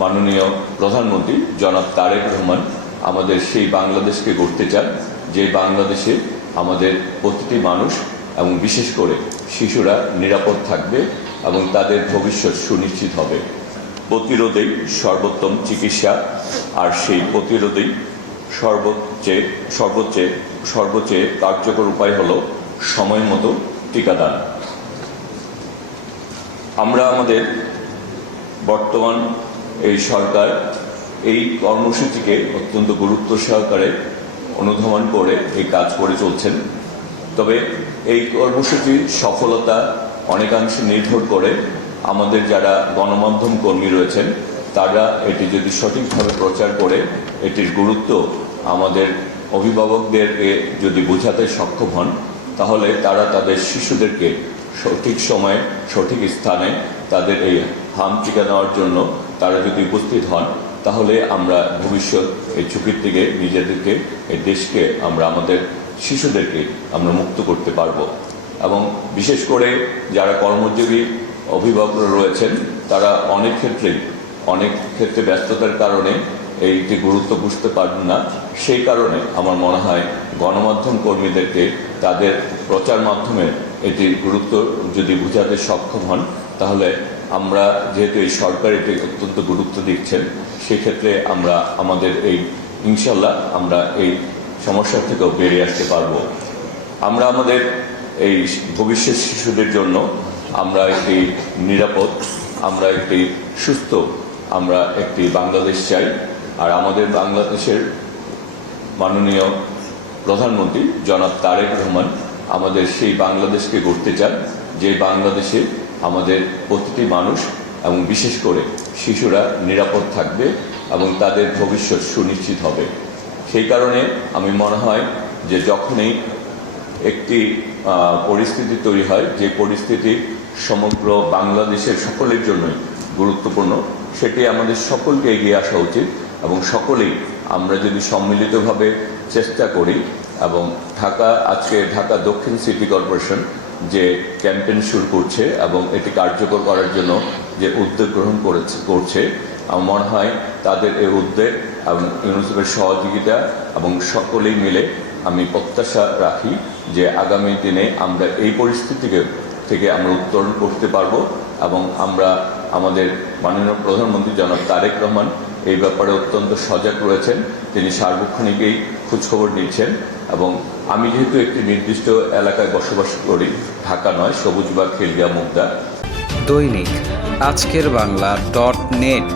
মাননীয় প্রধানমন্ত্রী জনাব তারেক রহমান আমাদের সেই বাংলাদেশকে গড়তে চান, যে বাংলাদেশে আমাদের প্রতিটি মানুষ এবং বিশেষ করে শিশুরা নিরাপদ থাকবে এবং তাদের ভবিষ্যৎ সুনিশ্চিত হবে। প্রতিরোধেই সর্বোত্তম চিকিৎসা, আর সেই প্রতিরোধেই সর্বোচ্চ কার্যকর উপায় হলো সময় মতো টিকাদান। আমরা আমাদের বর্তমান এই সরকার এই কর্মসূচিকে অত্যন্ত গুরুত্ব সহকারে অনুধাবন করে এই কাজ করে চলছেন। তবে এই কর্মসূচির সফলতা অনেকাংশে নির্ভর করে আমাদের যারা গণমাধ্যম কর্মী রয়েছেন তারা এটি যদি সঠিকভাবে প্রচার করে এটির গুরুত্ব আমাদের অভিভাবকদেরকে যদি বোঝাতে সক্ষম হন, তাহলে তারা তাদের শিশুদেরকে সঠিক সময়ে সঠিক স্থানে তাদের এই হাম টিকা দেওয়ার জন্য তারা যদি উপস্থিত হন, তাহলে আমরা ভবিষ্যৎ এই ঝুঁকির থেকে নিজেদেরকে, এই দেশকে আমরা আমাদের শিশুদেরকে আমরা মুক্ত করতে পারবো। এবং বিশেষ করে যারা কর্মজীবী অভিভাবকরা রয়েছেন তারা অনেক ক্ষেত্রে ব্যস্ততার কারণে এইটি গুরুত্ব বুঝতে পারেন না। সেই কারণে আমার মনে হয় গণমাধ্যম কর্মীদেরকে তাদের প্রচার মাধ্যমে এটির গুরুত্ব যদি বোঝাতে সক্ষম হন, তাহলে আমরা যেহেতু এই সরকার এটি অত্যন্ত গুরুত্ব দিচ্ছেন, সেক্ষেত্রে আমরা আমাদের এই ইনশাল্লাহ আমরা এই সমস্যা থেকেও বেরিয়ে আসতে পারবো। আমরা আমাদের এই ভবিষ্যৎ শিশুদের জন্য আমরা একটি নিরাপদ, আমরা একটি সুস্থ, আমরা একটি বাংলাদেশ চাই। আর আমাদের বাংলাদেশের মাননীয় প্রধানমন্ত্রী জনাব তারেক রহমান আমাদের সেই বাংলাদেশকে গড়তে চান, যে বাংলাদেশে আমাদের প্রতিটি মানুষ এবং বিশেষ করে শিশুরা নিরাপদ থাকবে এবং তাদের ভবিষ্যৎ সুনিশ্চিত হবে। সেই কারণে আমি মনে হয় যে যখনই একটি পরিস্থিতি তৈরি হয়, যে পরিস্থিতি সমগ্র বাংলাদেশের সকলের জন্যই গুরুত্বপূর্ণ, সেটি আমাদের সকলকে এগিয়ে আসা উচিত এবং সকলেই আমরা যদি সম্মিলিতভাবে চেষ্টা করি। এবং আজকে ঢাকা দক্ষিণ সিটি কর্পোরেশন যে ক্যাম্পেইন শুরু করছে এবং এটি কার্যকর করার জন্য যে উদ্যোগ গ্রহণ করছে, আমার মনে হয় তাদের এই উদ্যোগ এবং ইউনিসেফের সহযোগিতা এবং সকলেই মিলে আমি প্রত্যাশা রাখি যে আগামী দিনে আমরা এই পরিস্থিতি থেকে আমরা উত্তরণ করতে পারবো এবং আমরা আমাদের মাননীয় প্রধানমন্ত্রী জনাব তারেক রহমান এই ব্যাপারে অত্যন্ত সজাগ রয়েছেন। তিনি সার্বক্ষণিকই খোঁজখবর নিচ্ছেন এবং আমি যেহেতু একটি নির্দিষ্ট এলাকায় বসবাস করি, ঢাকা নয়, সবুজবাগ, খিলগাঁও, মুগদা। দৈনিক আজকের বাংলা .net